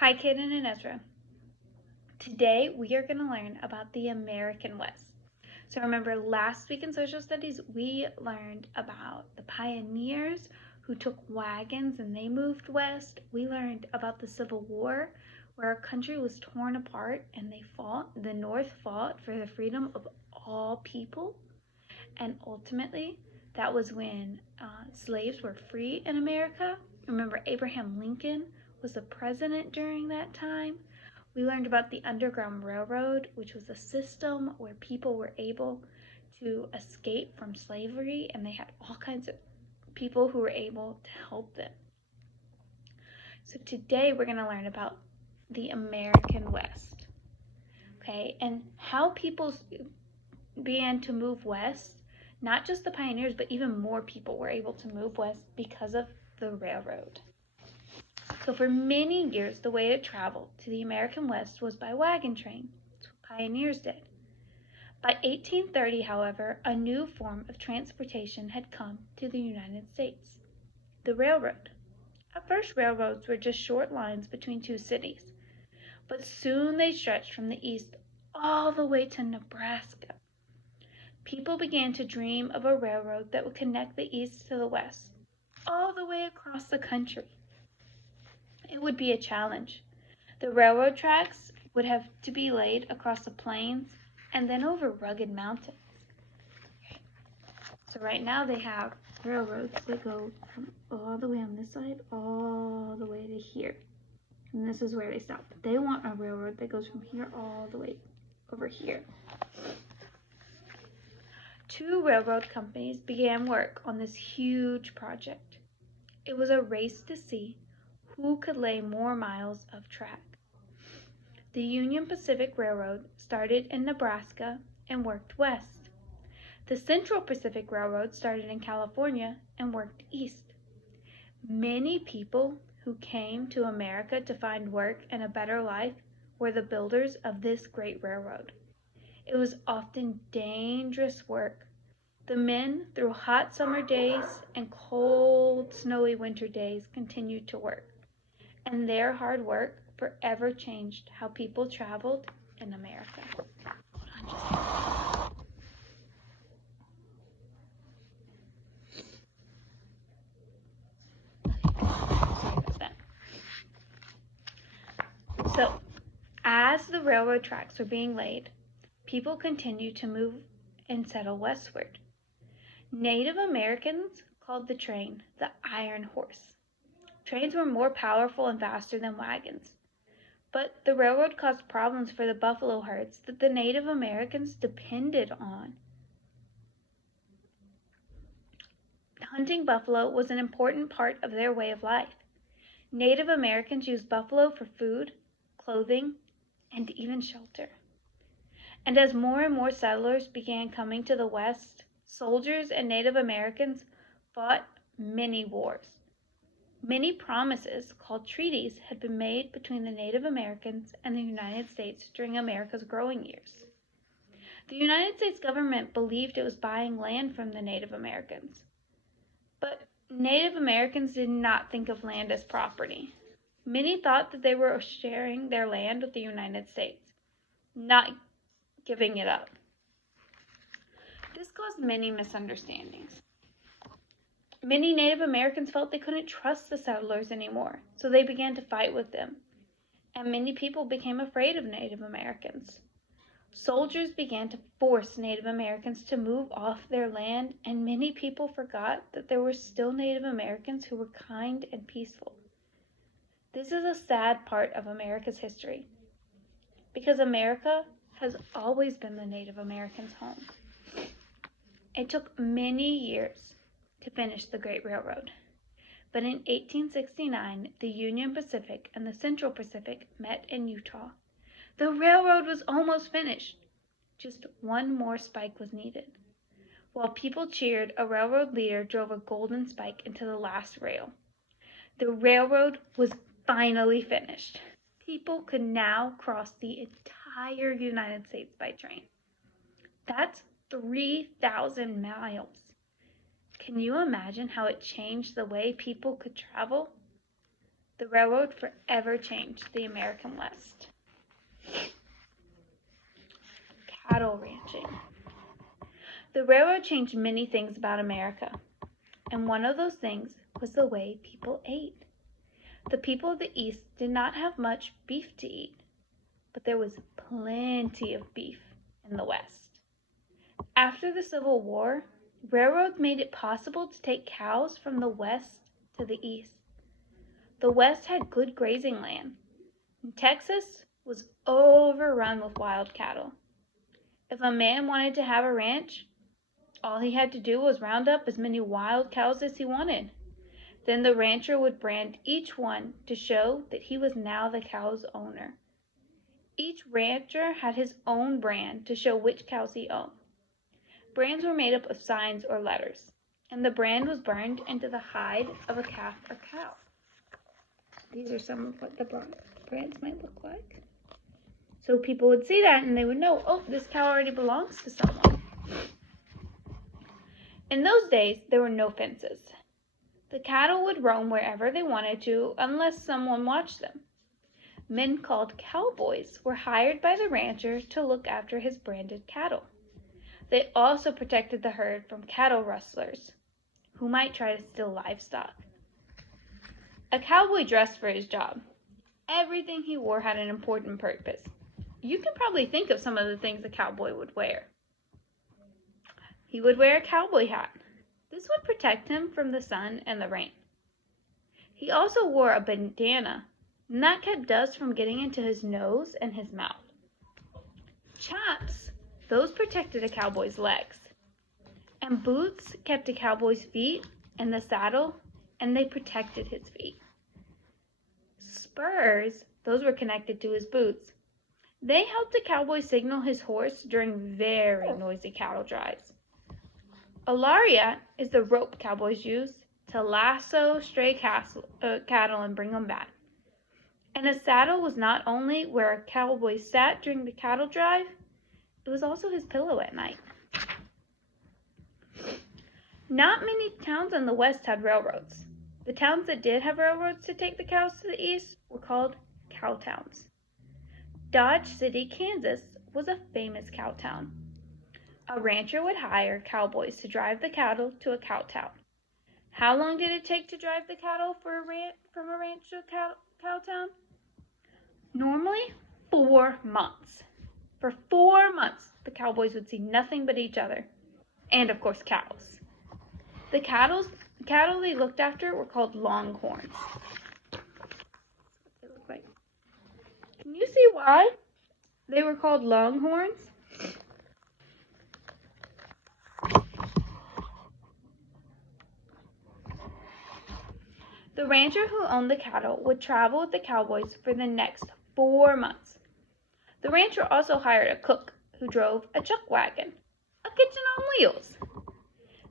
Hi, Kaden and Ezra. Today we are going to learn about the American West. So remember last week in social studies we learned about the pioneers who took wagons and they moved west. We learned about the Civil War where our country was torn apart and the North fought for the freedom of all people. And ultimately that was when slaves were free in America. Remember Abraham Lincoln was the president during that time. We learned about the Underground Railroad, which was a system where people were able to escape from slavery, and they had all kinds of people who were able to help them. So today we're going to learn about the American West, okay, and how people began to move west. Not just the pioneers, but even more people were able to move west because of the railroad. So for many years, the way to travel to the American West was by wagon train. That's what pioneers did. By 1830, however, a new form of transportation had come to the United States, the railroad. At first, railroads were just short lines between two cities, but soon they stretched from the east all the way to Nebraska. People began to dream of a railroad that would connect the east to the west, all the way across the country. It would be a challenge. The railroad tracks would have to be laid across the plains and then over rugged mountains. So right now they have railroads that go from all the way on this side all the way to here. And this is where they stop. But they want a railroad that goes from here all the way over here. Two railroad companies began work on this huge project. It was a race to see who could lay more miles of track. The Union Pacific Railroad started in Nebraska and worked west. The Central Pacific Railroad started in California and worked east. Many people who came to America to find work and a better life were the builders of this great railroad. It was often dangerous work. The men, through hot summer days and cold, snowy winter days, continued to work, and their hard work forever changed how people traveled in America. So, as the railroad tracks were being laid, people continued to move and settle westward. Native Americans called the train the Iron Horse. Trains were more powerful and faster than wagons, but the railroad caused problems for the buffalo herds that the Native Americans depended on. Hunting buffalo was an important part of their way of life. Native Americans used buffalo for food, clothing, and even shelter. And as more and more settlers began coming to the West, soldiers and Native Americans fought many wars. Many promises, called treaties, had been made between the Native Americans and the United States during America's growing years. The United States government believed it was buying land from the Native Americans. But Native Americans did not think of land as property. Many thought that they were sharing their land with the United States, not giving it up. This caused many misunderstandings. Many Native Americans felt they couldn't trust the settlers anymore, so they began to fight with them, and many people became afraid of Native Americans. Soldiers began to force Native Americans to move off their land, and many people forgot that there were still Native Americans who were kind and peaceful. This is a sad part of America's history, because America has always been the Native Americans' home. It took many years to finish the Great Railroad, but in 1869 the Union Pacific and the Central Pacific met in Utah. The railroad was almost finished. Just one more spike was needed. While people cheered, a railroad leader drove a golden spike into the last rail. The railroad was finally finished. People could now cross the entire United States by train. That's 3,000 miles. Can you imagine how it changed the way people could travel? The railroad forever changed the American West. Cattle ranching. The railroad changed many things about America, and one of those things was the way people ate. The people of the East did not have much beef to eat, but there was plenty of beef in the West. After the Civil War, railroads made it possible to take cows from the West to the East. The West had good grazing land, and Texas was overrun with wild cattle. If a man wanted to have a ranch, all he had to do was round up as many wild cows as he wanted. Then the rancher would brand each one to show that he was now the cow's owner. Each rancher had his own brand to show which cows he owned. Brands were made up of signs or letters, and the brand was burned into the hide of a calf or cow. These are some of what the brands might look like. So people would see that and they would know, oh, this cow already belongs to someone. In those days, there were no fences. The cattle would roam wherever they wanted to unless someone watched them. Men called cowboys were hired by the rancher to look after his branded cattle. They also protected the herd from cattle rustlers, who might try to steal livestock. A cowboy dressed for his job. Everything he wore had an important purpose. You can probably think of some of the things a cowboy would wear. He would wear a cowboy hat. This would protect him from the sun and the rain. He also wore a bandana, and that kept dust from getting into his nose and his mouth. Chaps, those protected a cowboy's legs. And boots kept a cowboy's feet in the saddle, and they protected his feet. Spurs, those were connected to his boots. They helped a cowboy signal his horse during very noisy cattle drives. A lariat is the rope cowboys used to lasso stray cattle and bring them back. And a saddle was not only where a cowboy sat during the cattle drive, it was also his pillow at night. Not many towns in the West had railroads. The towns that did have railroads to take the cows to the East were called cow towns. Dodge City, Kansas was a famous cow town. A rancher would hire cowboys to drive the cattle to a cow town. How long did it take to drive the cattle from a ranch to a cow town? Normally, 4 months. For 4 months, the cowboys would see nothing but each other. And, of course, cows. The cattle they looked after were called longhorns. That's what they look like. Can you see why they were called longhorns? The rancher who owned the cattle would travel with the cowboys for the next 4 months. The rancher also hired a cook who drove a chuck wagon, a kitchen on wheels.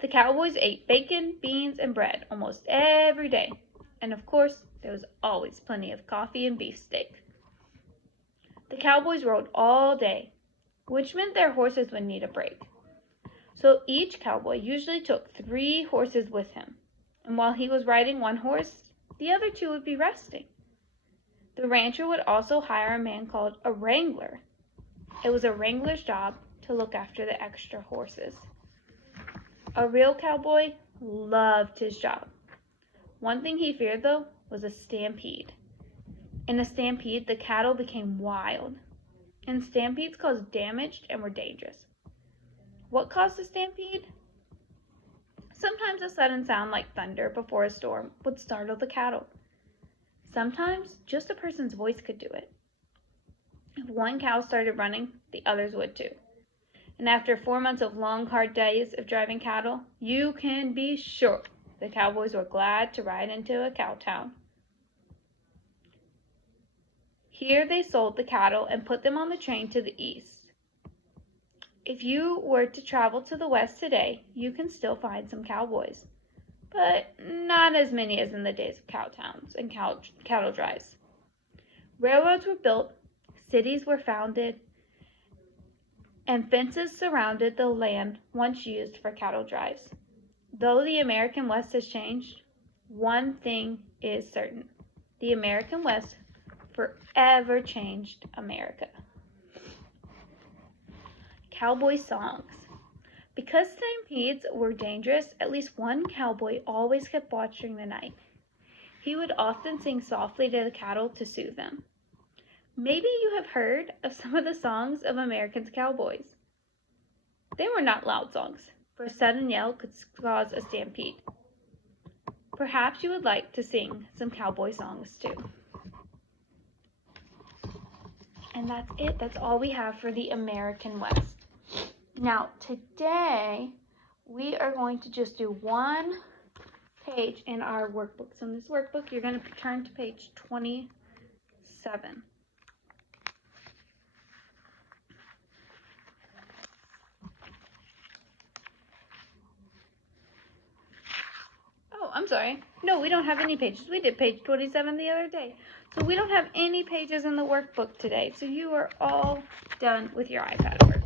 The cowboys ate bacon, beans, and bread almost every day. And of course, there was always plenty of coffee and beefsteak. The cowboys rode all day, which meant their horses would need a break. So each cowboy usually took 3 horses with him. And while he was riding one horse, the other 2 would be resting. The rancher would also hire a man called a wrangler. It was a wrangler's job to look after the extra horses. A real cowboy loved his job. One thing he feared, though, was a stampede. In a stampede, the cattle became wild, and stampedes caused damage and were dangerous. What caused a stampede? Sometimes a sudden sound like thunder before a storm would startle the cattle. Sometimes just a person's voice could do it. If one cow started running, the others would too. And after 4 months of long, hard days of driving cattle, you can be sure the cowboys were glad to ride into a cow town. Here they sold the cattle and put them on the train to the east. If you were to travel to the West today, you can still find some cowboys, but not as many as in the days of cow towns and cattle drives. Railroads were built, cities were founded, and fences surrounded the land once used for cattle drives. Though the American West has changed, one thing is certain. The American West forever changed America. Cowboy songs. Because stampedes were dangerous, at least one cowboy always kept watching the night. He would often sing softly to the cattle to soothe them. Maybe you have heard of some of the songs of Americans' cowboys. They were not loud songs, for a sudden yell could cause a stampede. Perhaps you would like to sing some cowboy songs too. And that's it. That's all we have for the American West. Now, today, we are going to just do one page in our workbook. So in this workbook, you're going to turn to page 27. Oh, I'm sorry. No, we don't have any pages. We did page 27 the other day. So we don't have any pages in the workbook today. So you are all done with your iPad work.